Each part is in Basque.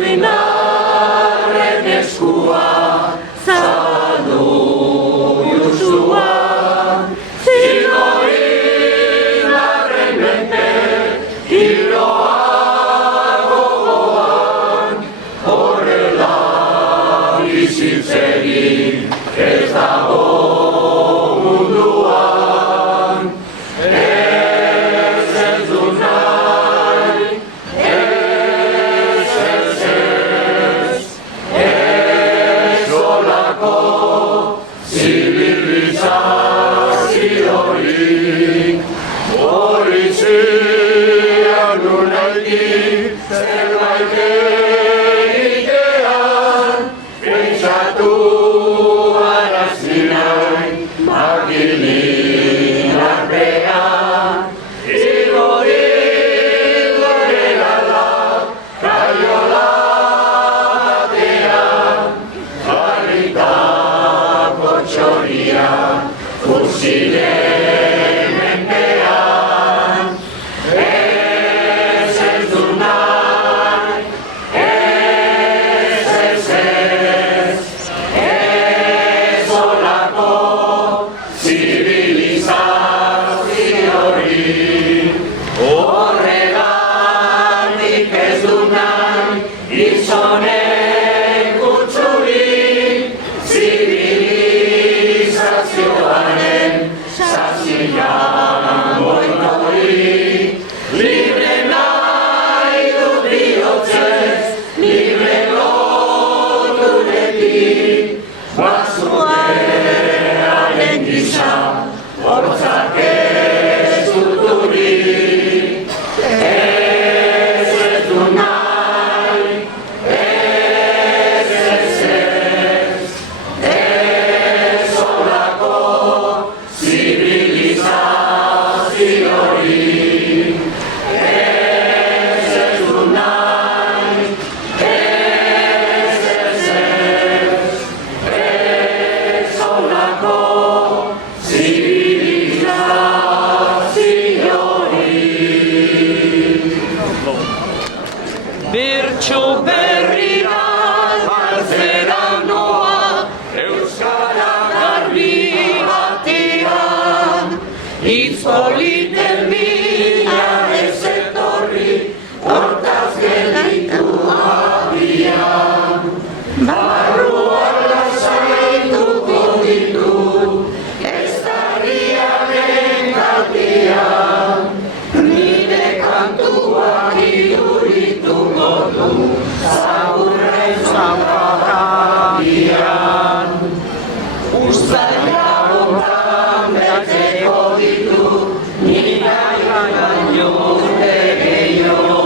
Ipuinarren eskua, zabaldu justua, Zigoinarren mente, tiroa gogoan, horrela bizitzerik ez dago munduan. Ez dut nahi, ez olako zibilizaziorik. Poliziak du nahi zerbait egitean, pentsatu arazi nahi makinen artean. Igorik gorelala, kaiola batean, jarritako txoria fusilen menpean. Ez dut nahi, ez olako zibilizaziorik. Horregatik ez dut nahi gizonen kutsurik, zibilizazioaren sazian goikorik. Libre nahi dut bihotzez, libre loturetik, bazuearen gisa, hortzak ez duturik. Ez dut nahi, ez olako zibilizaziorik. Ez dut nahi, ez olako zibilizaziorik. Bertso berria galtzera noa, euskara garbi batean, hitz politen bila ez etorri, hortaz gelditu abian. Barruan lasaituko ditu, estariaren kaltean, nire kantuak idurituko du, zaurren zaurakabian. Uztaila botan beteko ditu, nire baino gehiago.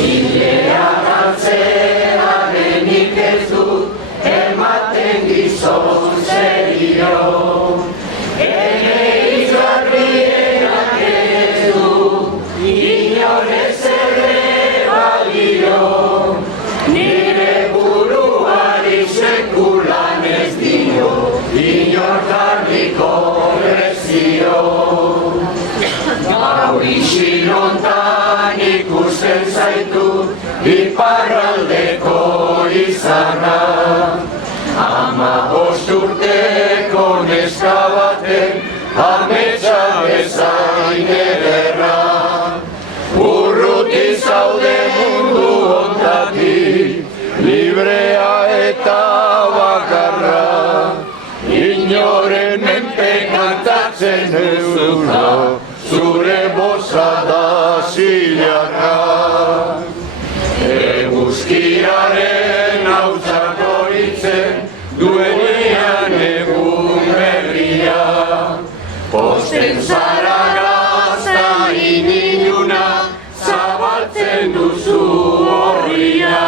Ilea galtzera denik ez dut, ematen gizon zerio. Ene izgarrienak ez du, inorez ere balio. Nire buruari sekulan ez dio, inor jarriko prezio. Gaur isilontan ikusten zaitu, iparraldeko izarra. 15 urteko neska baten, ametsa bezain ederra. Urruti zaude mundu hontatik, librea eta bakarra. Inoren menpe kantatzen eusko, zure boza da zilarra. Eguzkiaren hautsak horitzen, duenean egun berria. Posten zara gazta iniluna, zabaltzen duzu horria.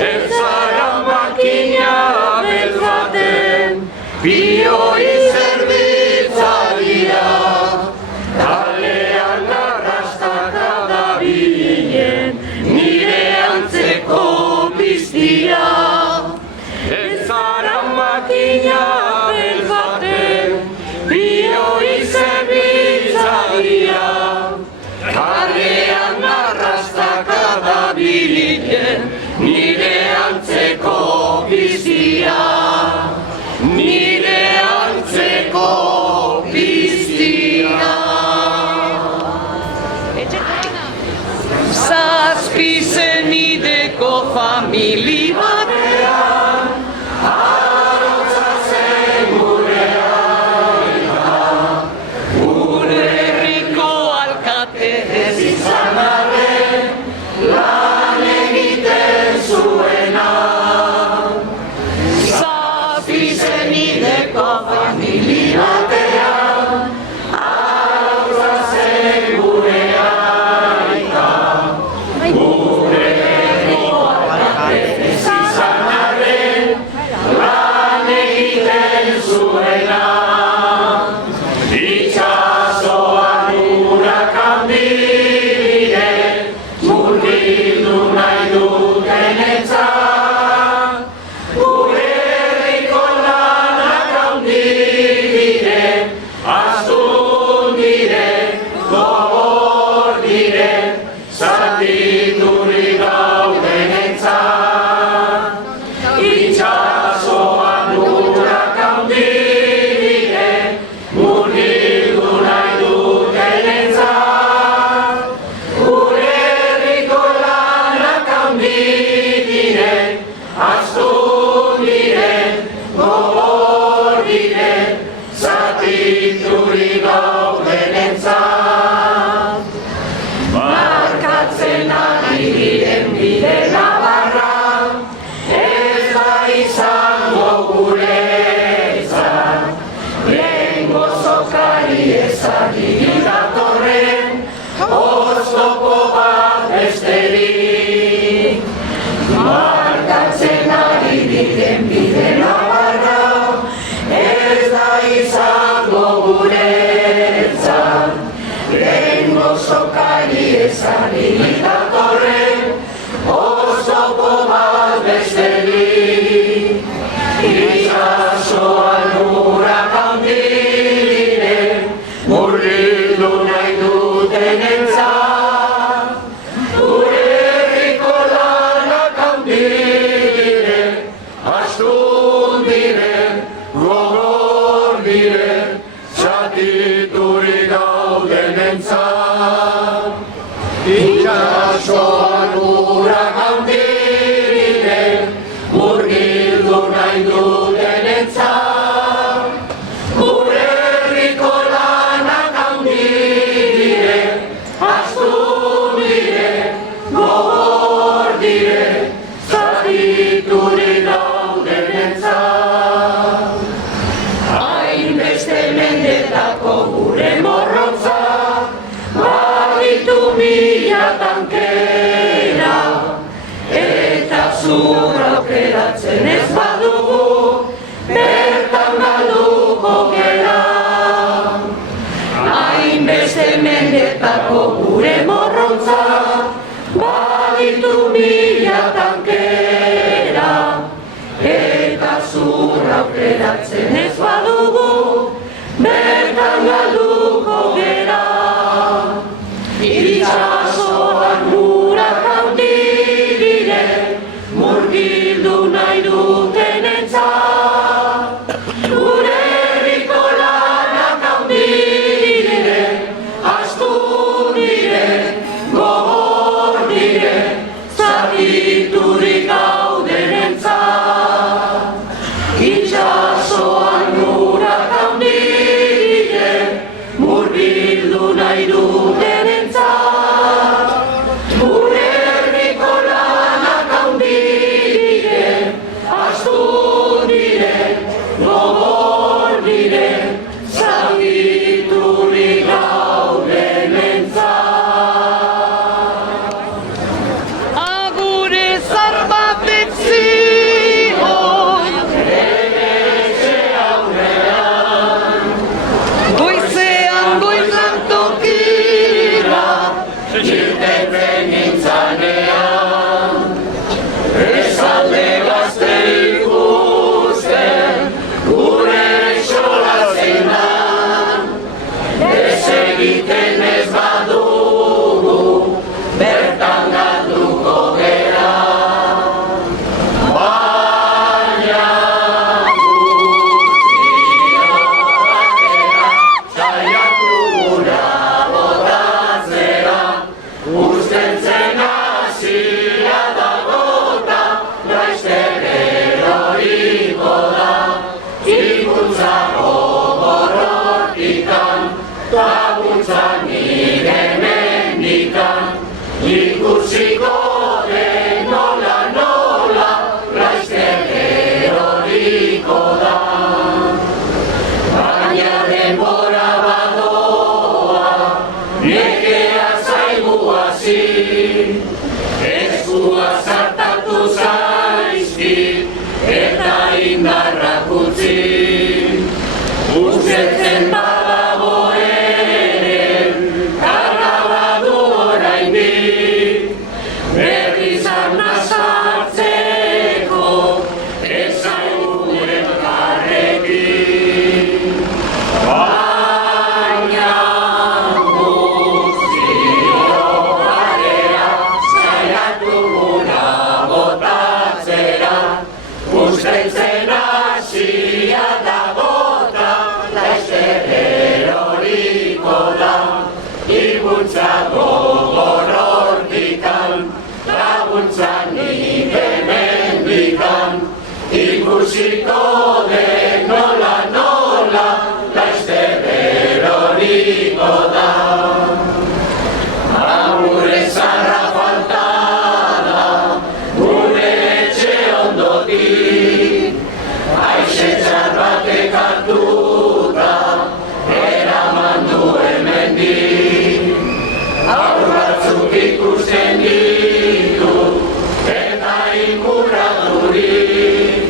Ez zara makina bez baten, bioi zerbitzaria. nire antzeko bizia, nire antzeko bizia. Zazpi zenideko famili batean, arotza zen gure aita, gure herriko alkate ez izan arren, lan egiten zuena. Zazpi zenideko famili batean, arotza zen gure aita, gure herriko alkate ez izan arren, lan egiten zuena. Itxasoan urak handire, murgildu nahi dutenentzat, gure herriko lanak handire, astun dire, gogor dire, zatiturik gaudenentzat. Itxasoan urak handire, murgildu nahi dutenentzat, gure herriko lanak handire, astun dire, gogor dire, zatiturik gaudenentzat. Markatzen ari diren bide nabarra, ez da izango guretzat, lehengo sokari ezagin datorren, oztopo bat besterik. Markatzen ari diren bide nabarra, ez da izango guretzat, lehengo sokari ezagin datorren, oztopo bat besterik. Itxasoan urak handire, murgildu nahi dutenentzat, gure herriko lanak handire, astun dire, gogor dire, zatiturik gaudenentzat. Itxasoan urak handire, murgildu nahi dutenentzat, gure herriko lanak handire, astun dire, gogor dire, zatiturik gaudenentzat. Hainbeste mendetako gure morrotza, baditu mila tankera, eta zur aukeratzen ez badugu, bertan galduko gera. Hainbeste mendetako gure morrotza, baditu mila tankera, eta zur aukeratzen ez badugu, bertan galduko gera. Itxasoan urak handire, murgildu nahi dutenentzat, gure herriko lanak handire, astun dire, gogor dire, zatiturik gaudenentzat. Itxasoan urak handire, murgildu nahi dutenentzat, gure herriko lanak handire, astun dire, gogor dire, zatiturik gaudenentzat. Agure zar izanik hemendikan, ikusiko den nola laizte beroriko da. Agure zarra falta da, gure etxe ondotik, aize txar batek hartuta, eraman du hemendik. Haur batzuk ikusten ditut, eta inguraturik,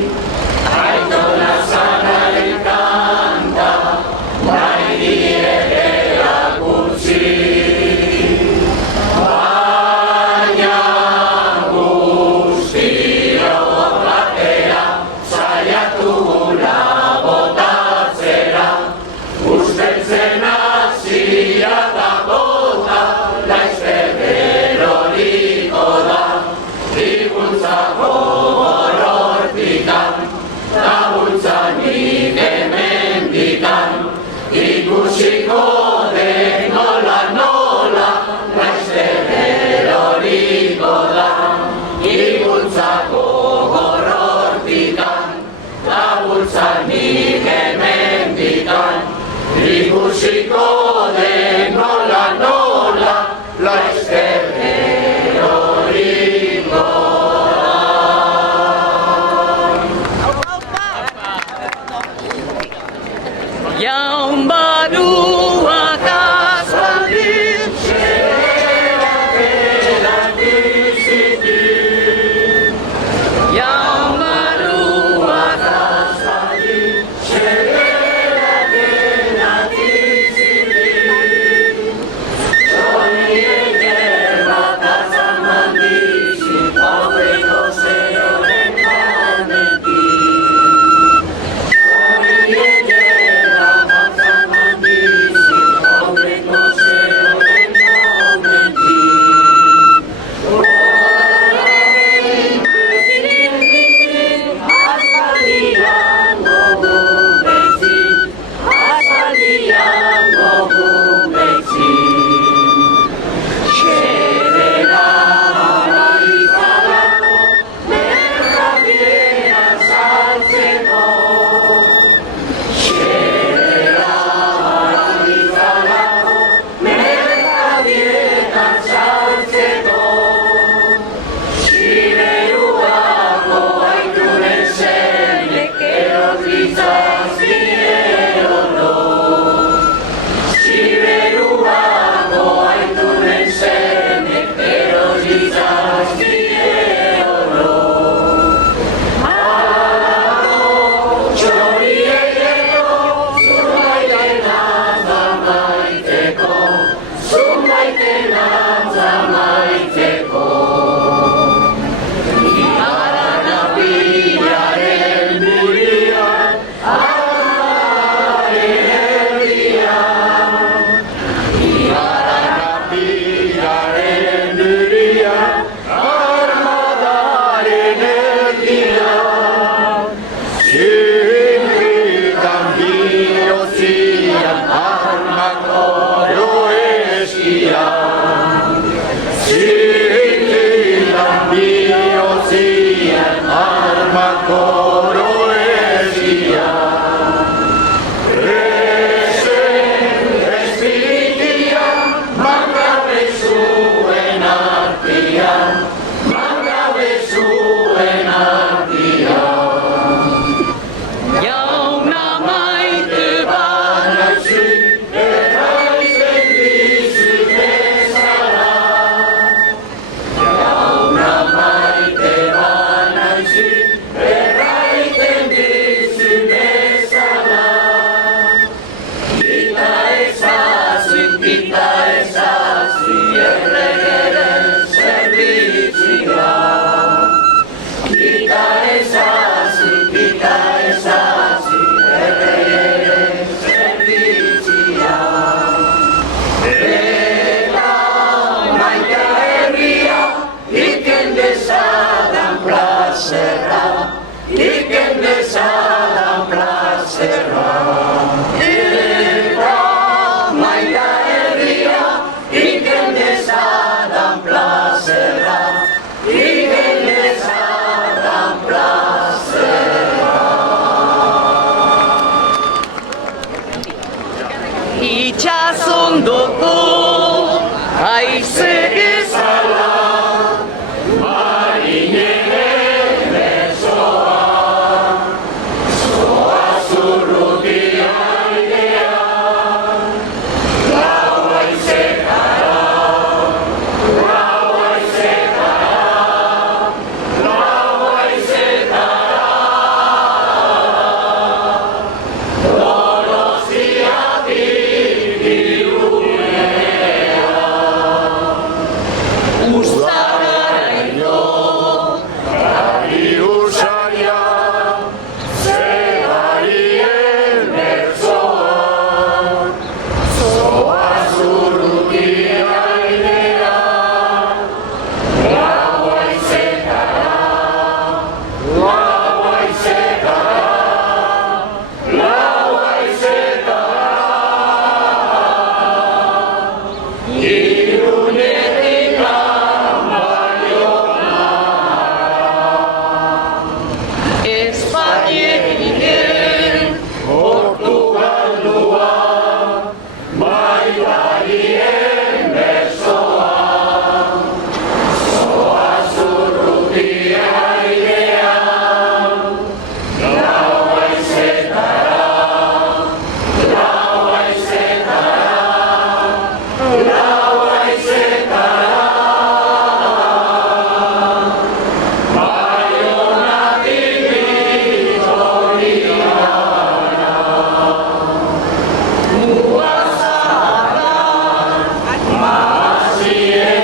Aitona Zanaren kanta, nahi diete erakutsi. Baina guztiok batera, saiatu gura botatzera, usteltzen hasia da bota, laizte beroriko da, iguntza gogor hortik.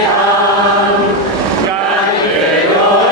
Masiehan, Gainderoen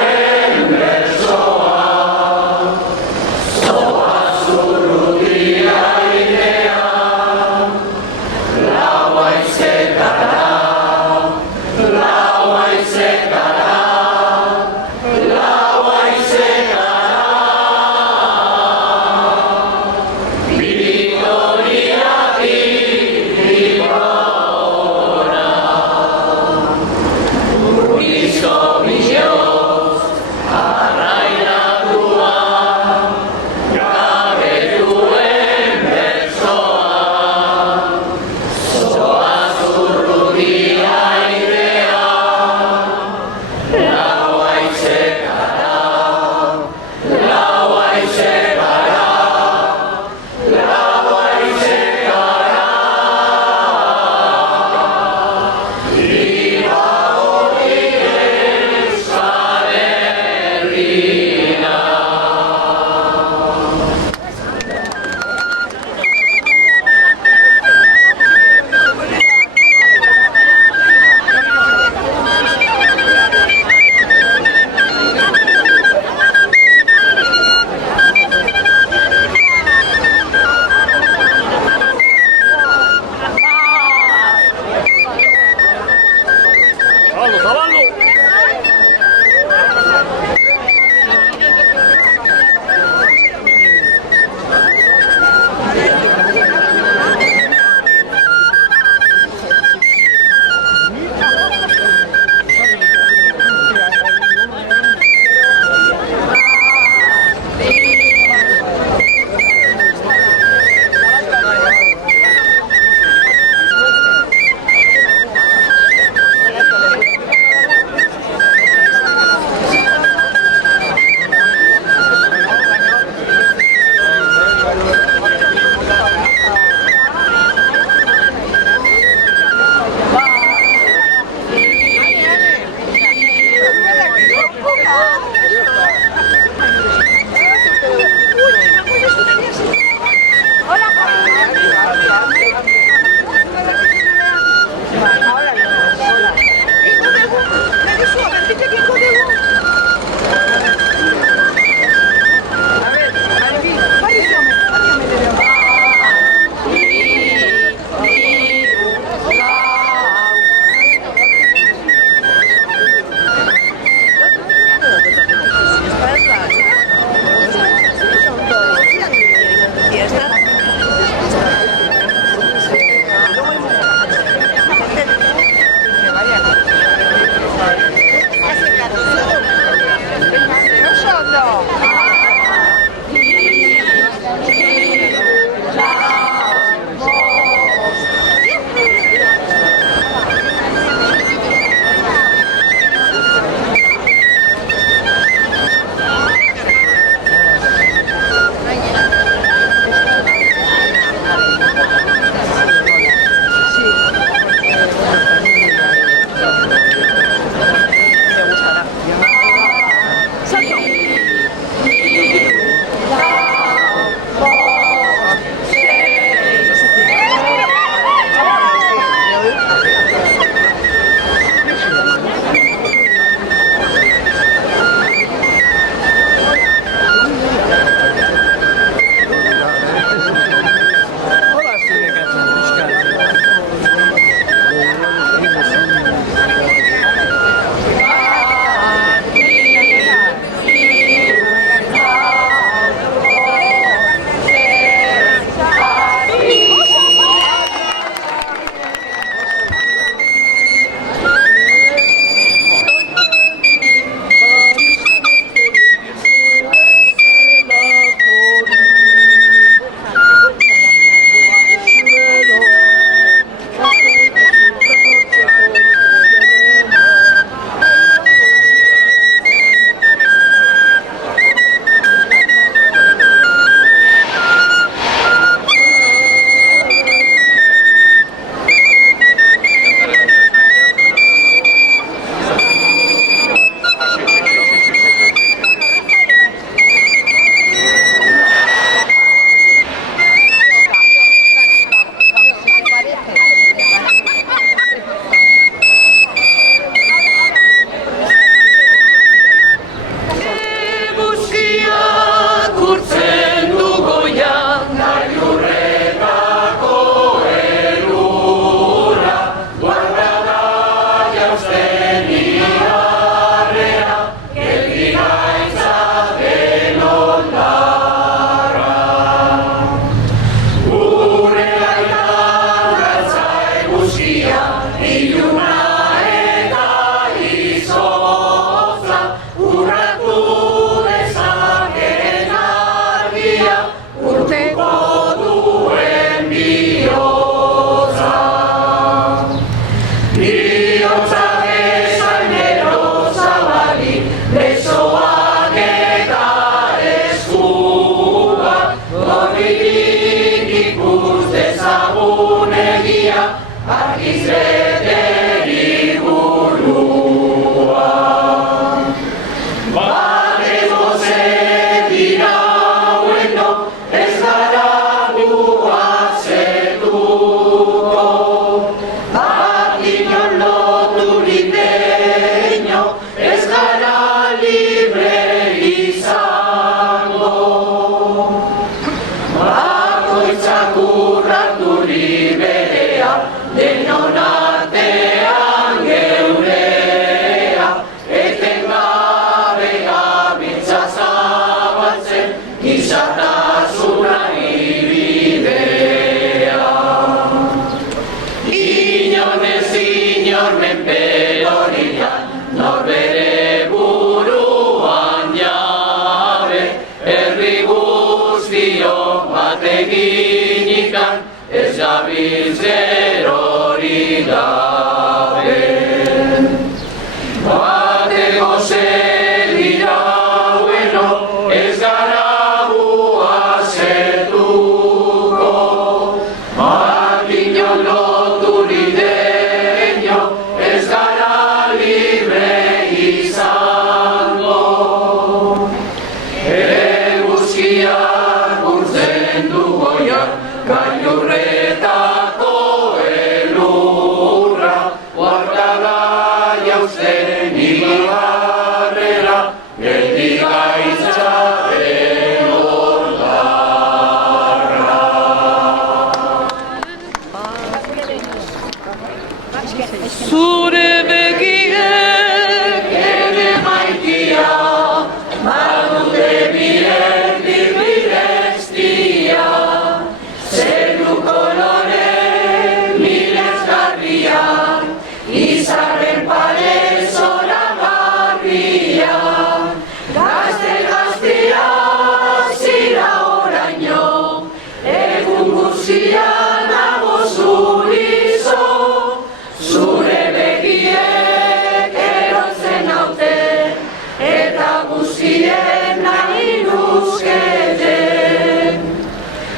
guztien nahi nuzkete.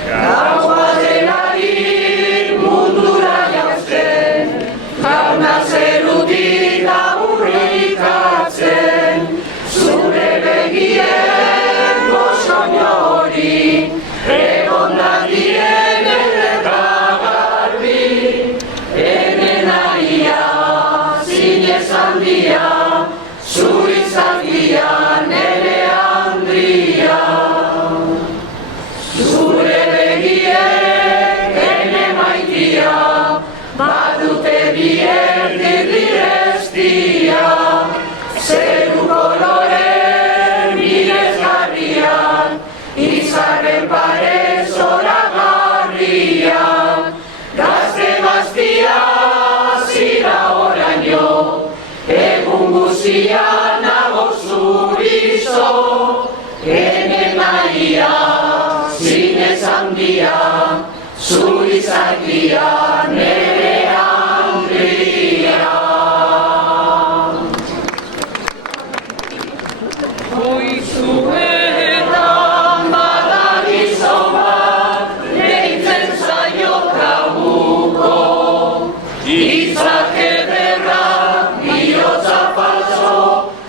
Gaua delarik mundura jauzten, jauna zerutik aurrikatzen, zure begien gozo hori, egon dadien ederra garbi, ene nahia, zinez handia, zuritzakia nere handria. Zure begien ene maitia, badute bierdi direztia, zeru kolore miresgarriak, izarren pare zoragarriak, gazte gaztia zira oraino, egun guzian nago zurizo, ene nahia, zinez handia, zuritzakia nere handria. Goizuetan badagizo bat, deitzen zaio trabuko, itzak ederra, bihotza falso,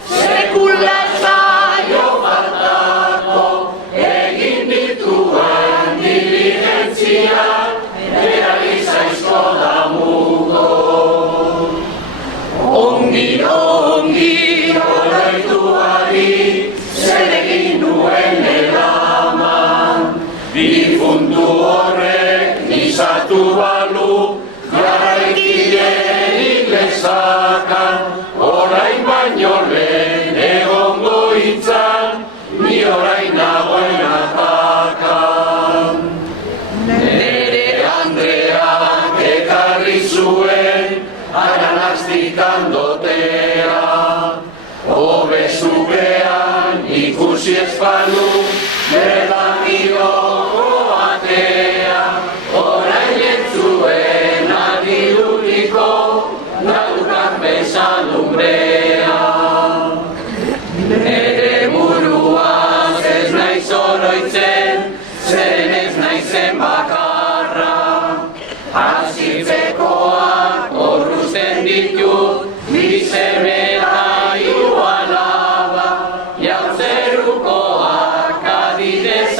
sekula zaio faltako, egin dituen diligentziak, eragizaizko damuko. Ongi, oroituari, zer egin nuen eraman, difuntu horrek izatu balu, jarraikien iglesakan, orain baino lehen egongo itzan, ni orain nagoen atakan. Nere Andreak ekarri zuen, aranaztikan dotea, hobe zubean ikusi ez balu, berdaniroko atea, orain entzuen adirudiko, gaurkak bezan lumbrea. Nere buruaz ez naiz oroitzen, zeren ez naizen bakarra, azitzekoak horruzten ditut, bizeme eta hiru alaba, jauzerukoak adidez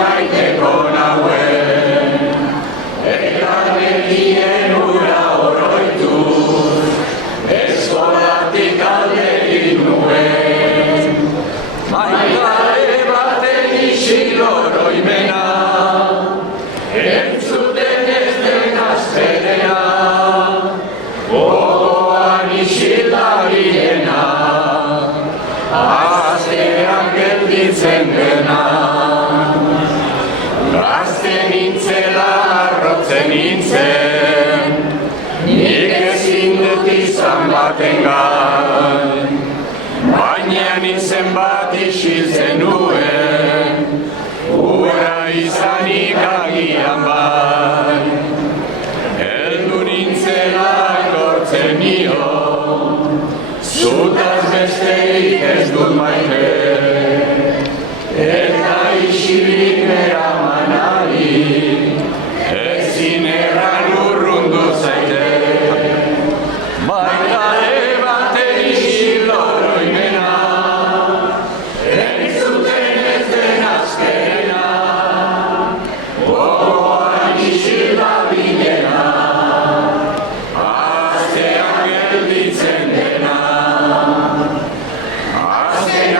maiteko nauen, eta begien ura oroituz, eskolatik alde egin nuen. Maitale baten isil oroimena, entzuten ez den asperea, gogoan isilariena, astean gelditzen dena. Gazte nintzela arrotzen nintzen, nik ezin dut izan baten gain, baina nintzen bat isiltzen nuen, ura izanik agian bai. Heldu nintzela gortzen nio, zutaz besteik ez dut maite, eta isilik eraman ari, ezin erran urrundu zaite. Maitale baten isil oroimena, entzuten ez den azkena, gogoan isil dabilena, astean gelditzen dena. Azken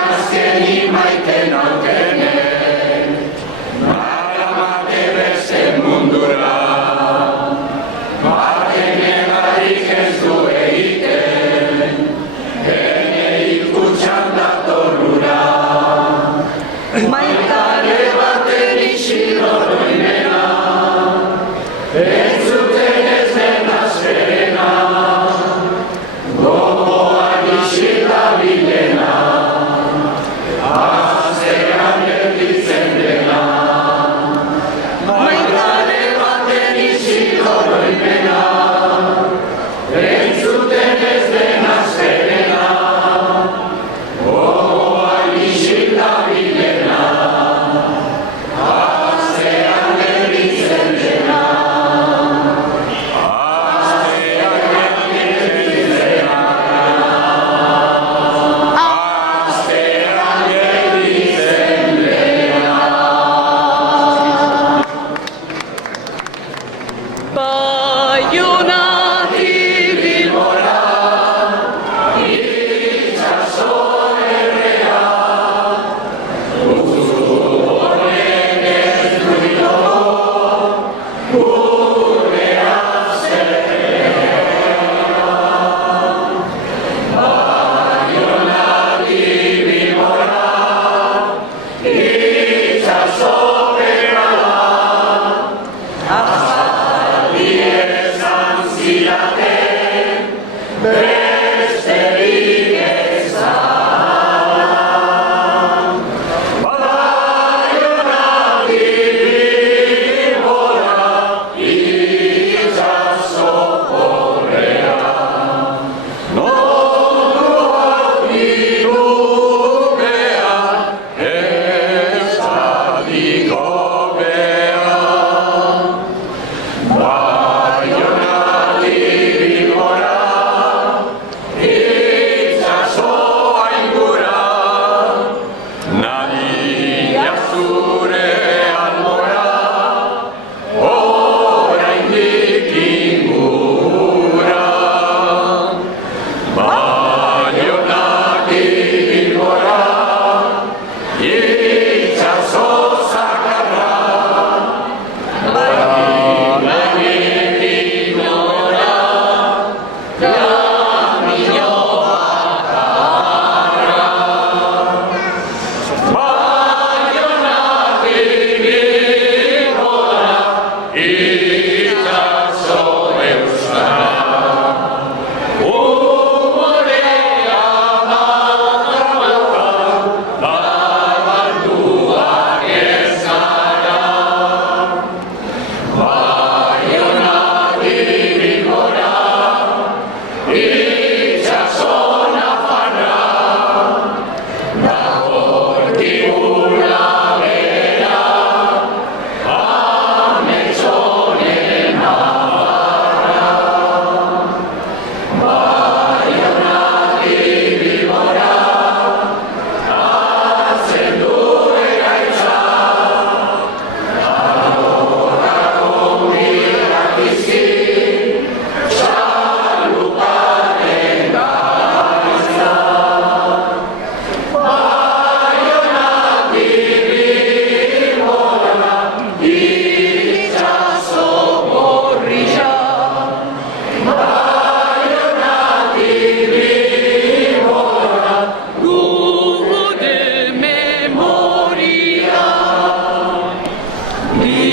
Amen.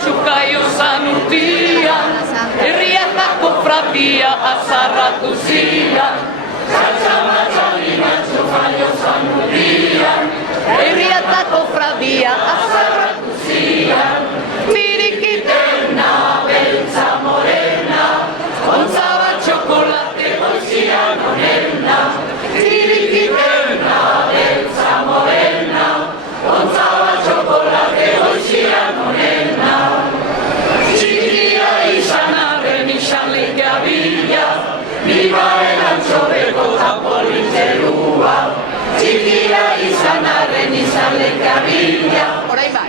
txuka jozan urtian, herriatako fratia azarratu zian. Herriatako fratia azarratu zian. Tirikitena, beltza morena, ontza bat txokolate goizian onena. Tirikitena, beltza morena, ontza bat txokolate goizian onena. Txikia izan arren izan lekabila, nibaen antxobeko tapolitzerua. Txikia izan arren izan lekabila,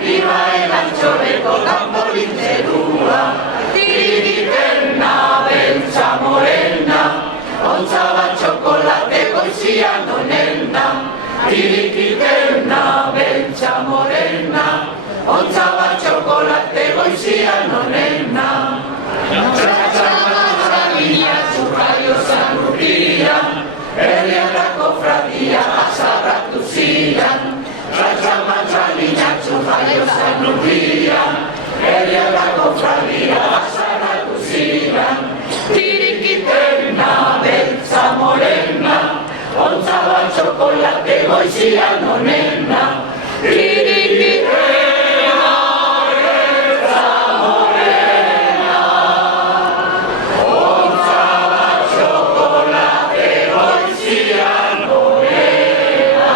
nibaen antxobeko tapolitzerua. Tirikitena, beltza morena, ontza bat txokolate goizian onena. Tirikitena, beltza morena, ontza bat txokolate goizian onena. Txatxamatxamila txuka jozan urtian, herriatako fratia azarratu zian. Txatxamatxamila txuka jozan urtian, herriatako fratia azarratu zian. Tirikitena, beltza morena, ontza bat txokolate goizian onena. Tirikitena, beltza morena, ontza bat txokolate goizian onena.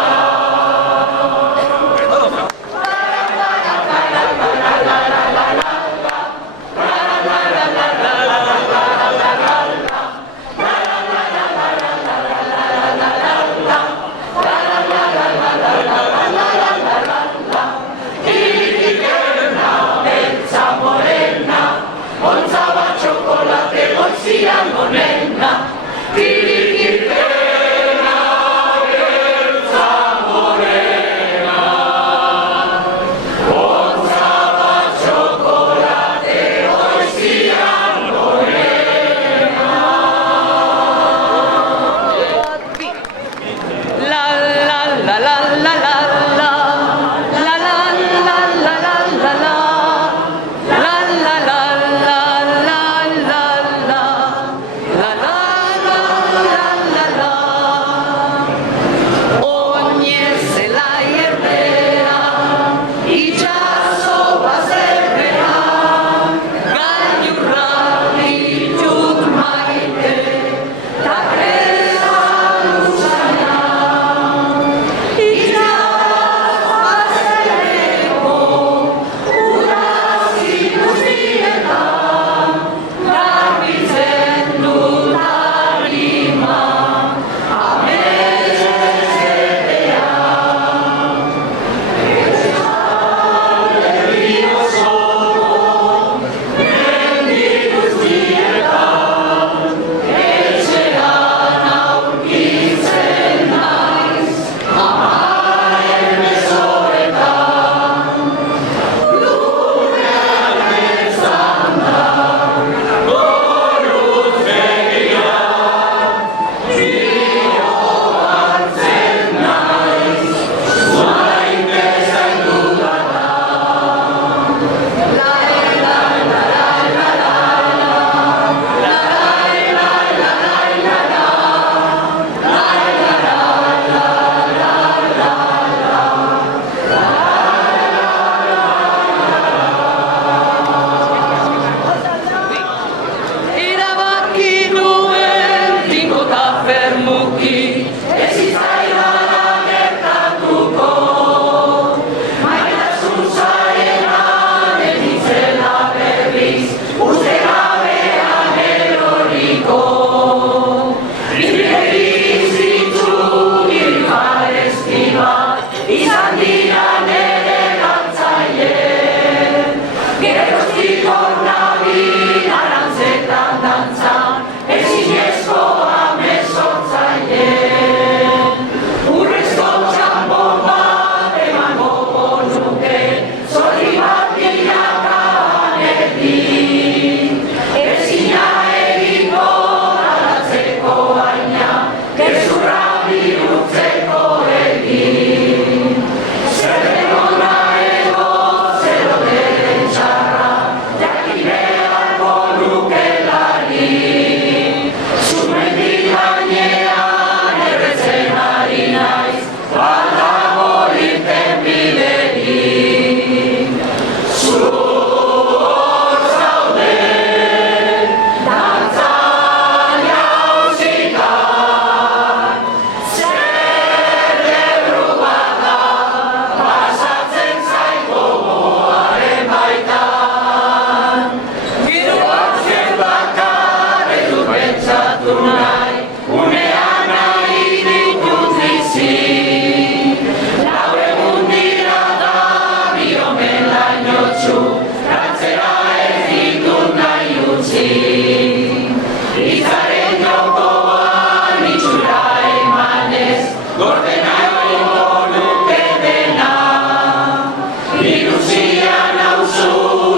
Biruzia nauzu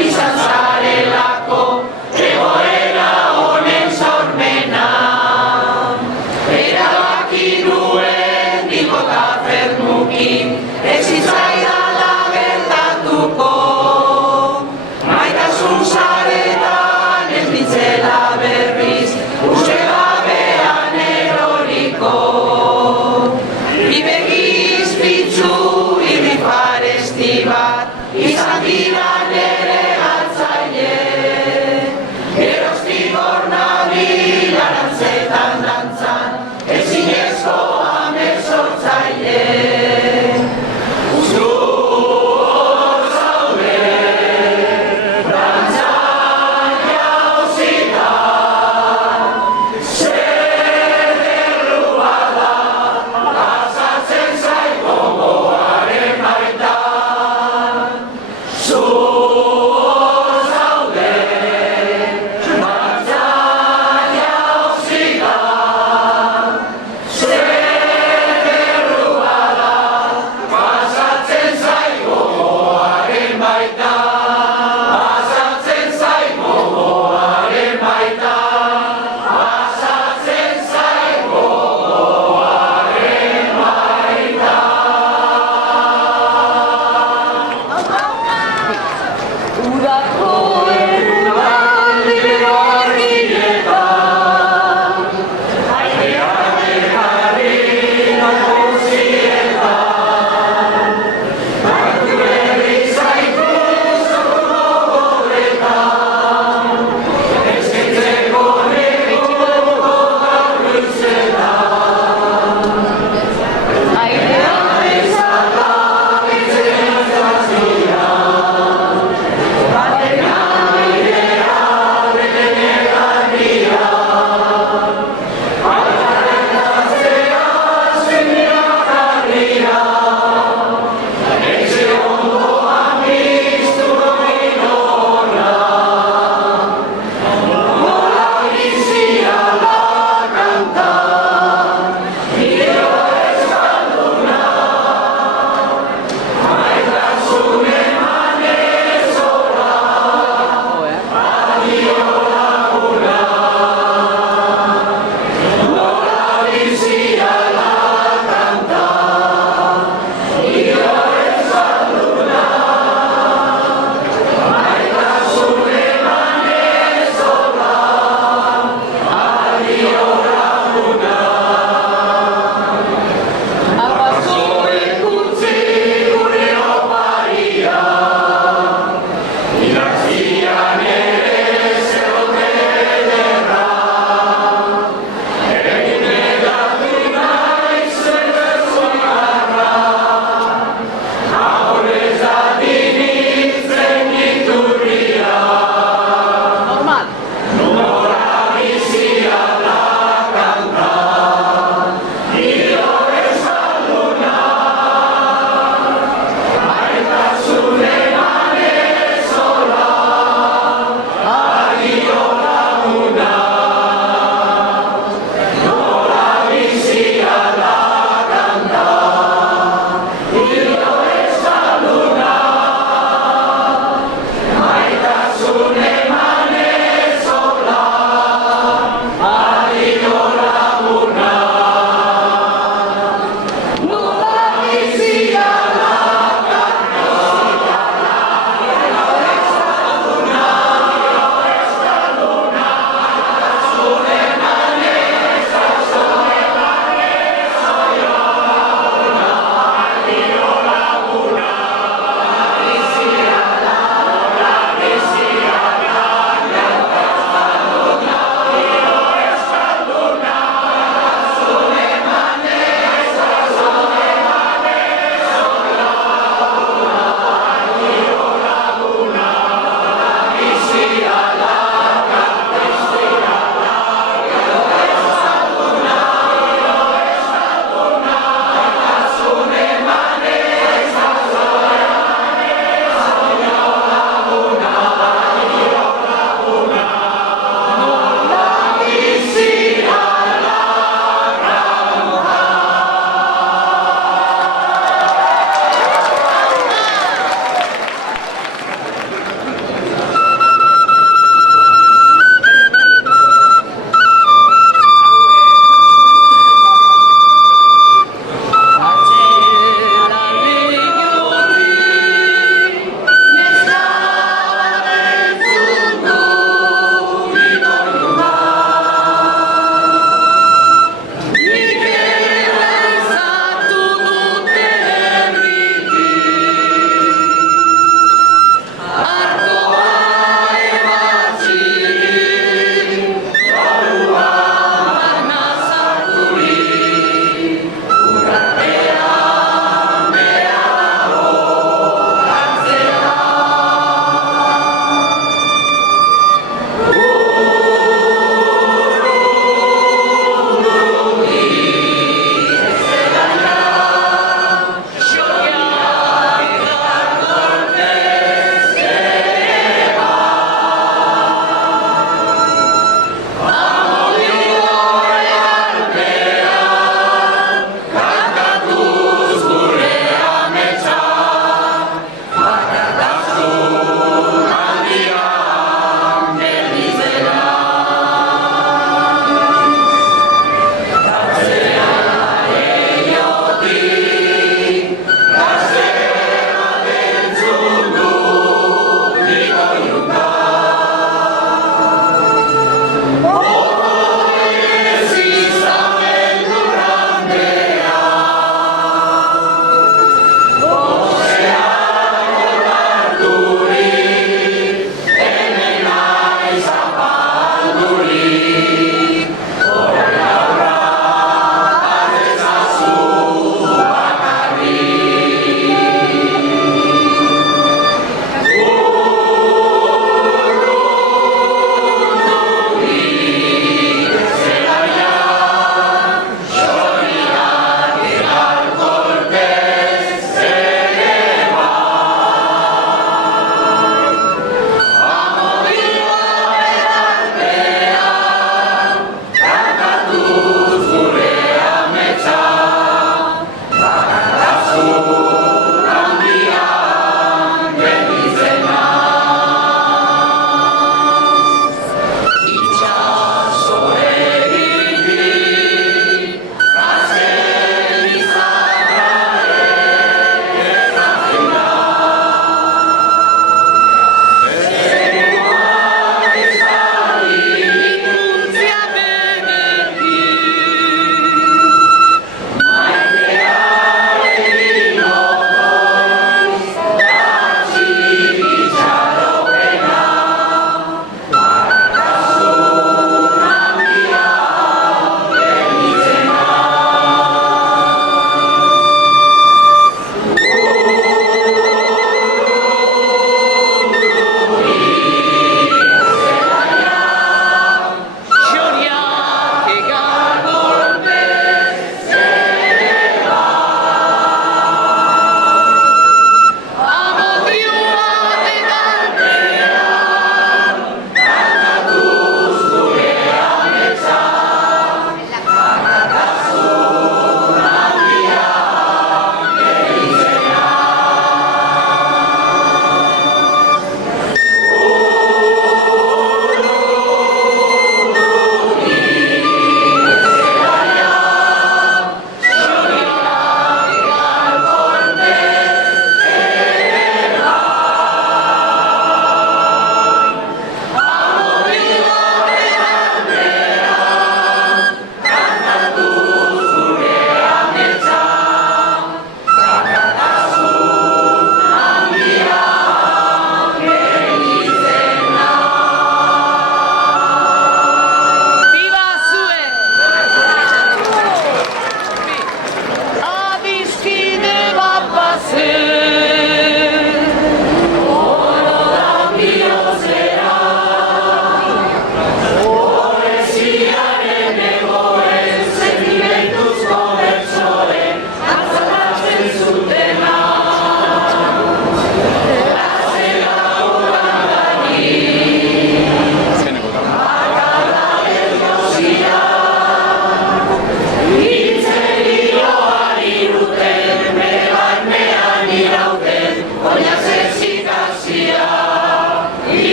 izan zarelako, egoera honen sormena. Erabaki nuen Bilbo tabernukin, ez zitzaidala gertatuko. Maitasun saretan ez nintzela berriz, uste gabean eroriko. Ibegiz bitzu irrifaresti bat, izan dira nere galtzaile. Geroztik hor nabil arantzetan dantzan, ezinezko amets sortzaile. Zu hor zaude, dantzan jauzita, zer errua da, pasatzen zait gogoaren baitan. Zu hor zaude, dantzan jauzita, zer errua da, pasatzen zait gogoaren baitan. Pasatzen zait gogoaren baitan. Pasatzen zait gogoaren baitan. Udako errualde horietan, aireak jarri nauzietan, hartu berri zaituz gogoretan, eskaintzeko negoko gaur luzetan. Aireak bezala bitzen zazian, batean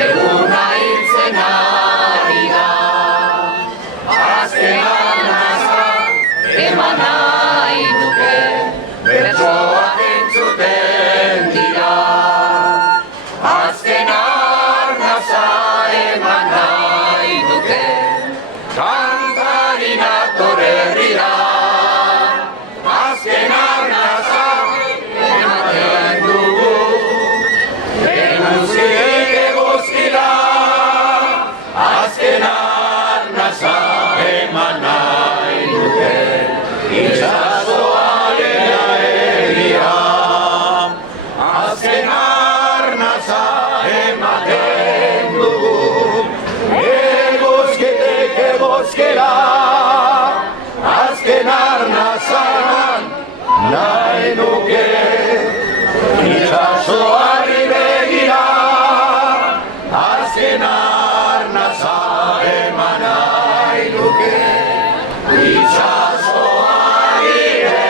Eguna hiltzen ari da, azken bozkera, azken arnazan nahi nuke, itxasoari begira, azken arnaza eman nahi nuke, itxasoari begira.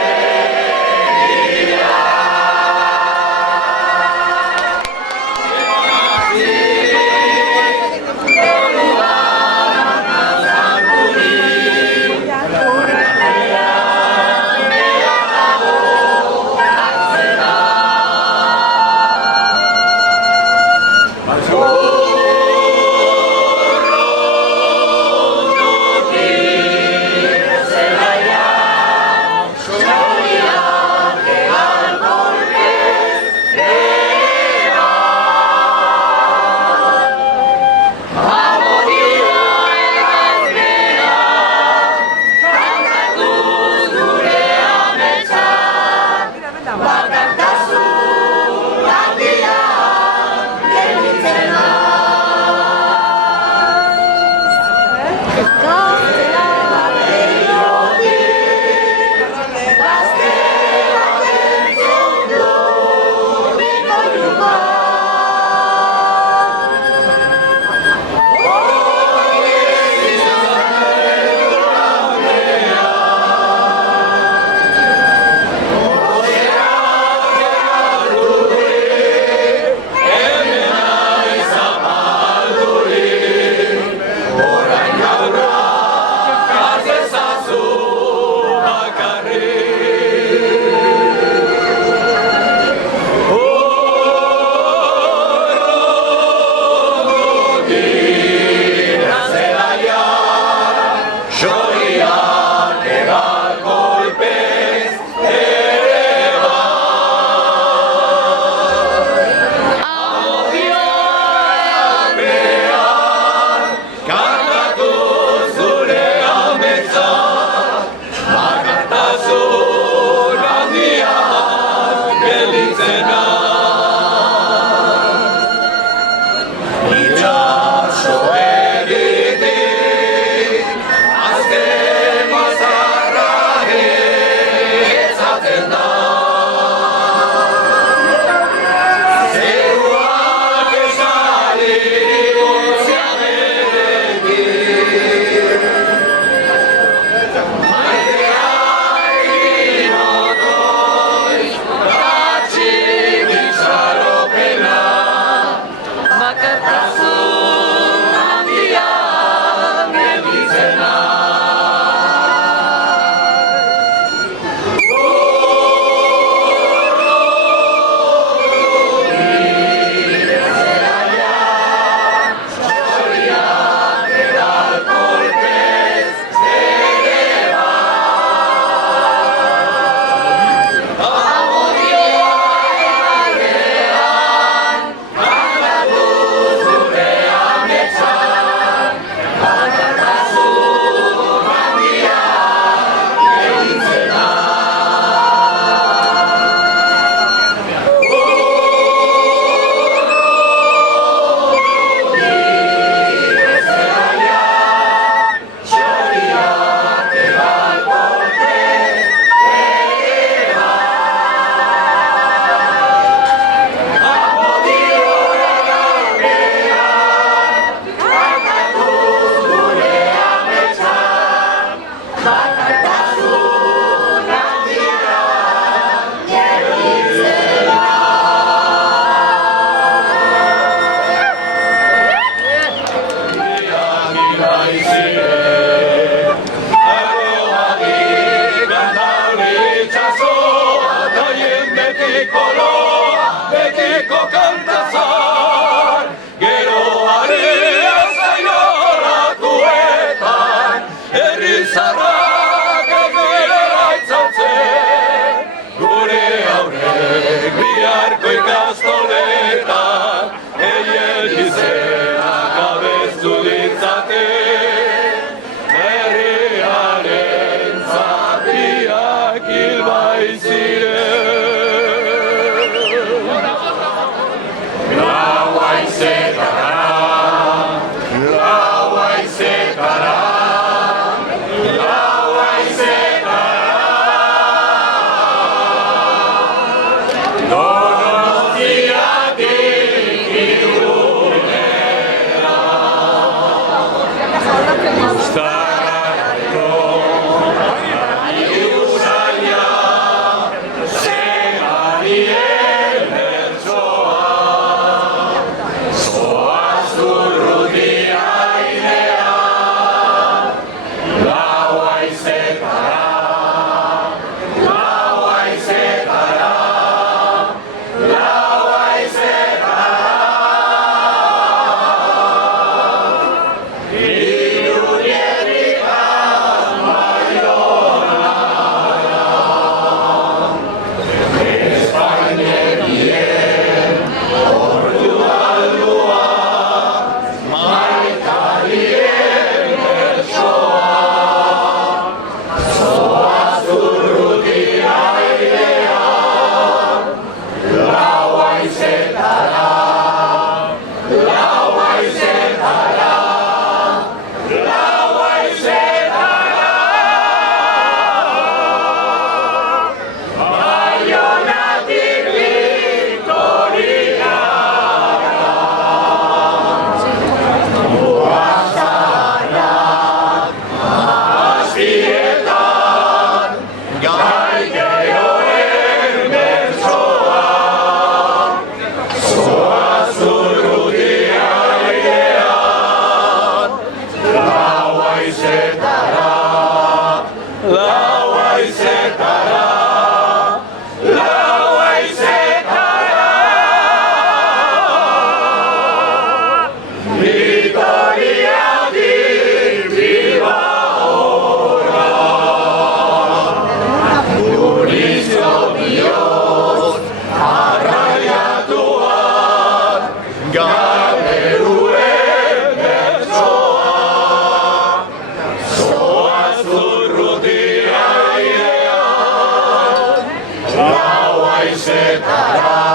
Lauaisetaan.